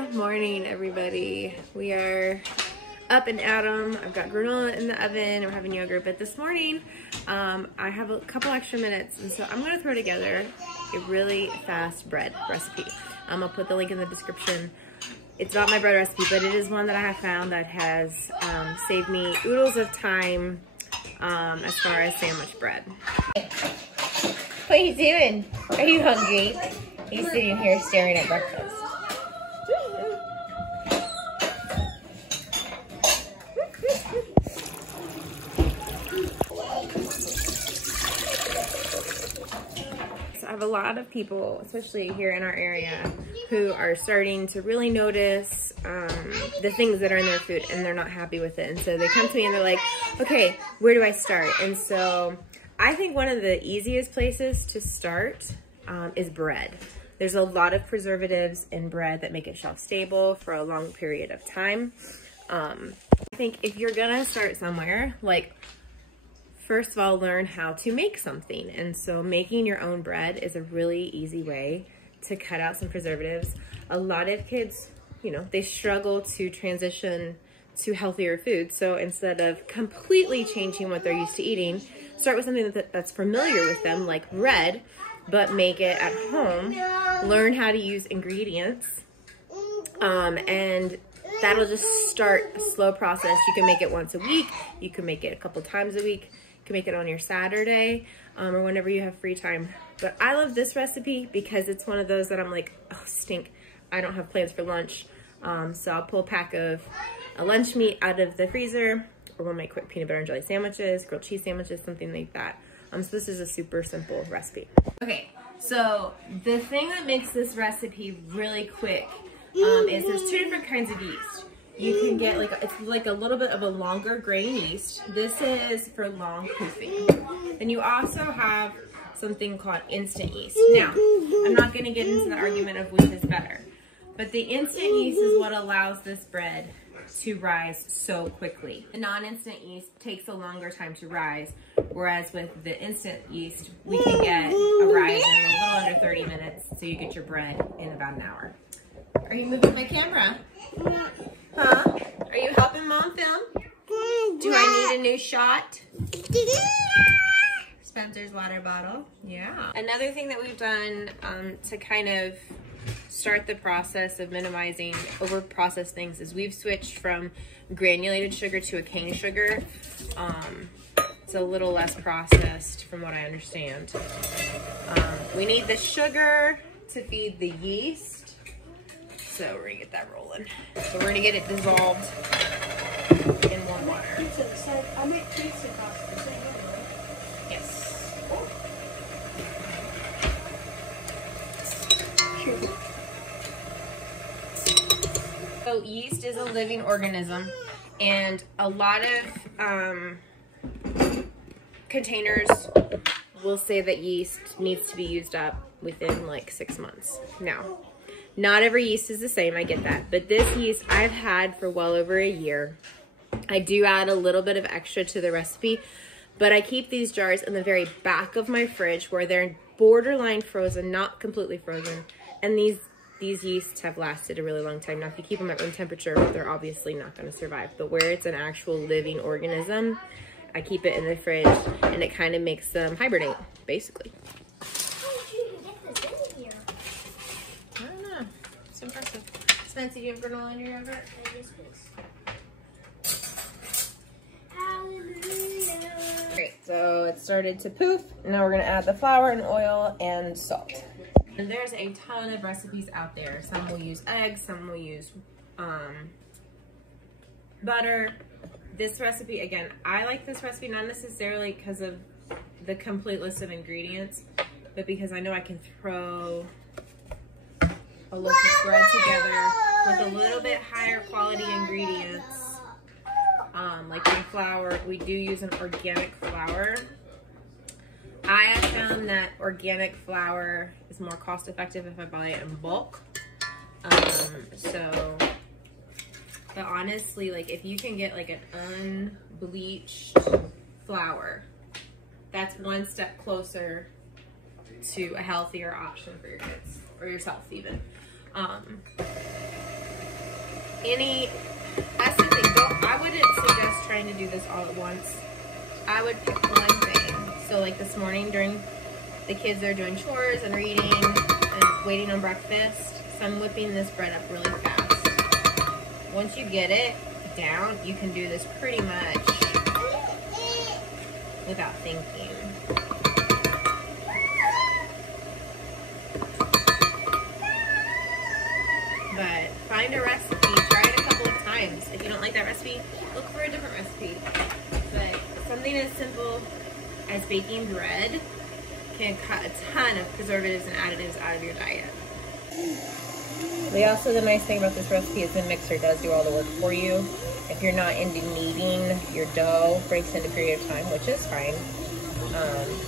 Good morning, everybody. We are up and at 'em. I've got granola in the oven. We're having yogurt, but this morning I have a couple extra minutes, and so I'm going to throw together a really fast bread recipe. I'll put the link in the description. It's not my bread recipe, but it is one that I have found that has saved me oodles of time as far as sandwich bread. What are you doing? Are you hungry? He's sitting here staring at breakfast. So I have a lot of people, especially here in our area, who are starting to really notice the things that are in their food and they're not happy with it. And so they come to me and they're like, okay, where do I start? And so I think one of the easiest places to start is bread. There's a lot of preservatives in bread that make it shelf stable for a long period of time. I think if you're gonna start somewhere, like, first of all, learn how to make something. And so making your own bread is a really easy way to cut out some preservatives. A lot of kids, you know, they struggle to transition to healthier food. So instead of completely changing what they're used to eating, start with something that's familiar with them, like bread, but make it at home. Learn how to use ingredients, and that'll just start a slow process. You can make it once a week. You can make it a couple times a week. You can make it on your Saturday or whenever you have free time. But I love this recipe because it's one of those that I'm like, oh, stink, I don't have plans for lunch. So I'll pull a pack of lunch meat out of the freezer, or we'll make quick peanut butter and jelly sandwiches, grilled cheese sandwiches, something like that. So this is a super simple recipe. Okay, so the thing that makes this recipe really quick is there's two different kinds of yeast. You can get it's like a little bit of a longer grain yeast. This is for long proofing. And you also have something called instant yeast. Now, I'm not gonna get into the argument of which is better, but the instant yeast is what allows this bread to rise so quickly. The non-instant yeast takes a longer time to rise, whereas with the instant yeast, we can get a rise in a little under 30 minutes, so you get your bread in about an hour. Are you moving my camera? Huh? Are you helping Mom film? Do I need a new shot? Spencer's water bottle. Yeah. Another thing that we've done to kind of start the process of minimizing over-processed things is we've switched from granulated sugar to a cane sugar. It's a little less processed from what I understand. We need the sugar to feed the yeast. So we're gonna get that rolling. So we're gonna get it dissolved in warm water. I make pizza pasta. Yes. So yeast is a living organism, and a lot of containers will say that yeast needs to be used up within like 6 months. Now, not every yeast is the same, I get that, but this yeast I've had for well over a year. I do add a little bit of extra to the recipe, but I keep these jars in the very back of my fridge where they're borderline frozen, not completely frozen, and these yeasts have lasted a really long time. Now, if you keep them at room temperature, they're obviously not going to survive, but where it's an actual living organism, I keep it in the fridge, and it kind of makes them hibernate, basically. I don't know. It's impressive. Spencer, do you have granola in your yogurt? Great, so it started to poof. Now we're gonna add the flour and oil and salt. And there's a ton of recipes out there. Some will use eggs, some will use butter. This recipe, again, I like this recipe not necessarily because of the complete list of ingredients, but because I know I can throw a loaf of bread together with a little bit higher quality ingredients. Like in flour, we do use an organic flour. I have found that organic flour is more cost effective if I buy it in bulk. But honestly, like if you can get like an unbleached flour, that's one step closer to a healthier option for your kids or yourself even. That's the thing. I wouldn't suggest trying to do this all at once. I would pick one thing. So like this morning during the kids are doing chores and reading and waiting on breakfast, so I'm whipping this bread up really fast. Once you get it down, you can do this pretty much without thinking. But find a recipe, try it a couple of times. If you don't like that recipe, look for a different recipe. But something as simple as baking bread can cut a ton of preservatives and additives out of your diet. The nice thing about this recipe is the mixer does do all the work for you. If you're not into kneading, your dough breaks into a period of time, which is fine.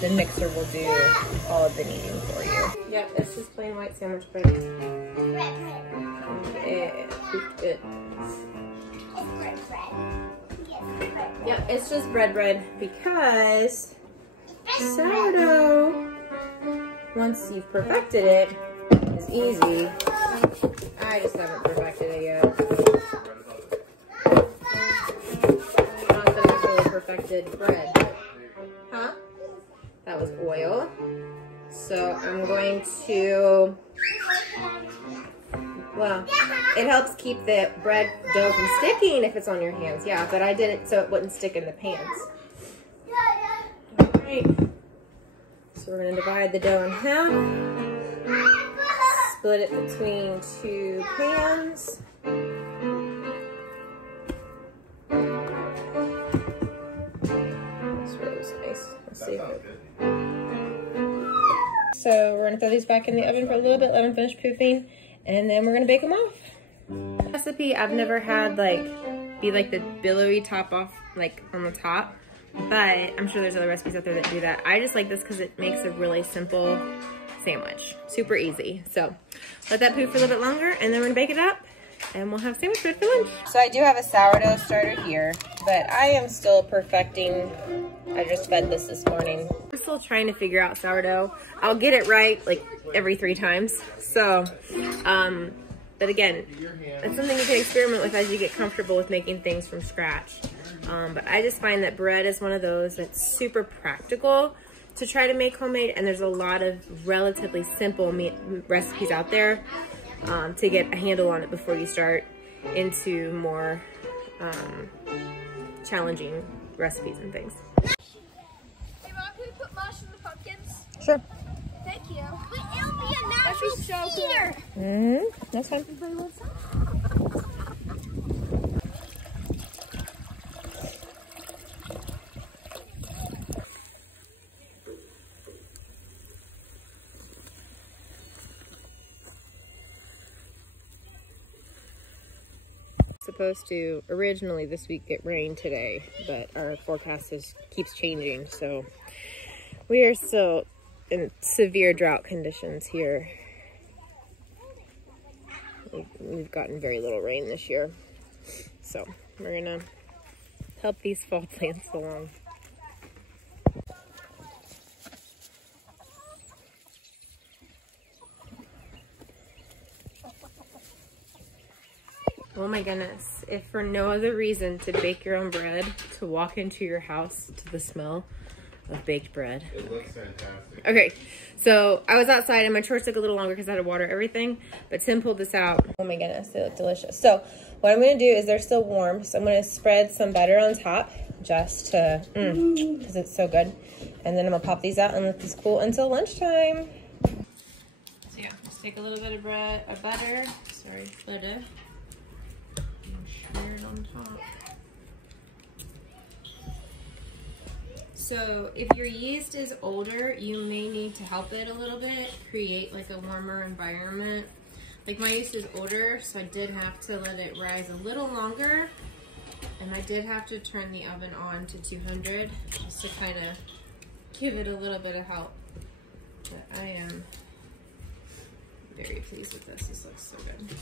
The mixer will do all of the kneading for you. Yep, it's just plain white sandwich bread. Good. Yep, it's just bread because sourdough, once you've perfected it, is easy. I just haven't perfected it yet. Not that it's really perfected bread. Huh? That was oil. So I'm going to, well, it helps keep the bread dough from sticking if it's on your hands. Yeah, but I did it so it wouldn't stick in the pans. Alright. So we're going to divide the dough in half. Split it between 2 pans. This roll's nice. Let's see if it... So we're gonna throw these back in the oven for a little bit, let them finish poofing, and then we're gonna bake them off. Recipe I've never had be like the billowy top off like on the top, but I'm sure there's other recipes out there that do that. I just like this because it makes a really simple sandwich, super easy. So let that poof for a little bit longer, and then we're gonna bake it up, and we'll have sandwich bread for lunch. So I do have a sourdough starter here, but I am still perfecting. I just fed this morning. I'm still trying to figure out sourdough. I'll get it right like every 3 times. So, but again, it's something you can experiment with as you get comfortable with making things from scratch. But I just find that bread is one of those that's super practical to try to make homemade, and there's a lot of relatively simple recipes out there to get a handle on it before you start into more challenging recipes and things. Hey Mom, can we put moss in the pumpkins? Sure. Thank you. But it'll be a natural cedar. Mm-hmm. That's fine. Supposed to originally this week get rain today, but our forecast keeps changing, so we are still in severe drought conditions here. We've gotten very little rain this year, so we're gonna help these fall plants along. Oh my goodness, if for no other reason to bake your own bread, to walk into your house to the smell of baked bread. It looks fantastic. Okay, so I was outside and my chores took a little longer because I had to water everything, but Tim pulled this out. Oh my goodness, they look delicious. So what I'm gonna do is they're still warm, so I'm gonna spread some butter on top just to, because it's so good. And then I'm gonna pop these out and let these cool until lunchtime. So yeah, let's take a little bit of butter, butter. Smear it on top. So if your yeast is older, you may need to help it a little bit, create like a warmer environment. Like my yeast is older, so I did have to let it rise a little longer, and I did have to turn the oven on to 200 just to kind of give it a little bit of help. But I am very pleased with this. This looks so good.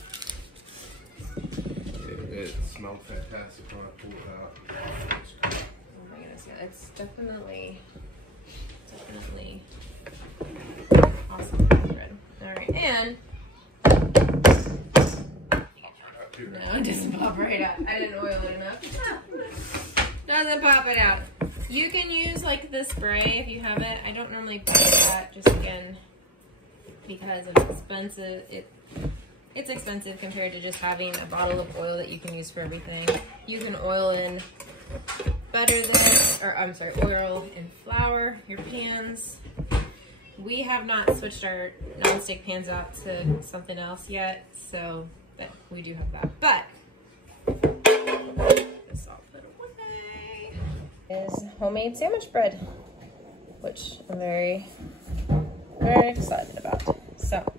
It smelled fantastic when I pulled it out. Oh my goodness, yeah, it's definitely awesome bread. All right, and too. No, it doesn't pop right out. I didn't oil it enough. Doesn't pop it out. You can use like the spray if you have it. I don't normally buy that, just again because it's expensive. It's expensive compared to just having a bottle of oil that you can use for everything. You can oil in butter this, or I'm sorry, oil and flour your pans. We have not switched our nonstick pans out to something else yet, so but we do have that. But this all put away is homemade sandwich bread, which I'm very, very excited about. So,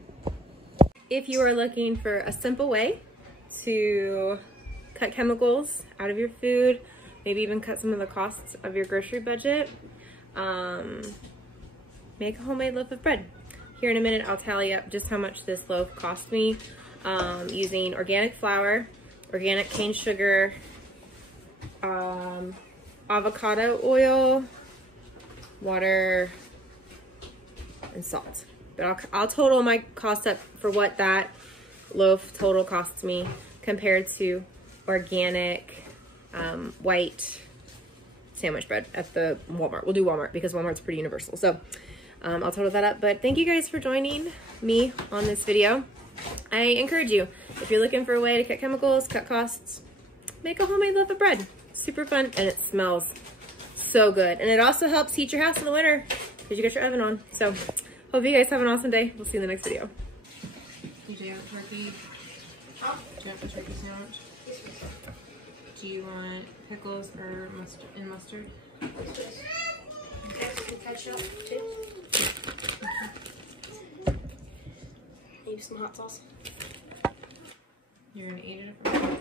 if you are looking for a simple way to cut chemicals out of your food, maybe even cut some of the costs of your grocery budget, make a homemade loaf of bread. Here in a minute, I'll tally up just how much this loaf cost me using organic flour, organic cane sugar, avocado oil, water, and salt. But I'll total my cost up for what that loaf total costs me compared to organic white sandwich bread at the Walmart. We'll do Walmart because Walmart's pretty universal. So I'll total that up. But thank you guys for joining me on this video. I encourage you, if you're looking for a way to cut chemicals, cut costs, make a homemade loaf of bread. Super fun, and it smells so good. And it also helps heat your house in the winter because you got your oven on. So hope you guys have an awesome day. We'll see you in the next video. Do you have turkey? Do you have the turkey sandwich? Do you want pickles or mustard and mustard? Ketchup too. Maybe some hot sauce. You're gonna eat it? Oh,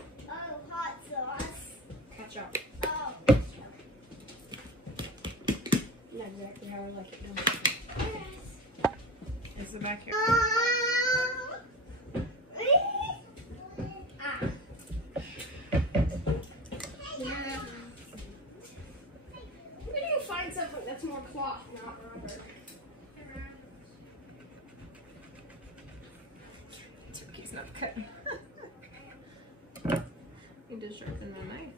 hot sauce. Ketchup. Oh. Not exactly how I like it done. Is it back here? We need to find something that's more cloth, not rubber. Turkey's not cut. You just sharpen the knife.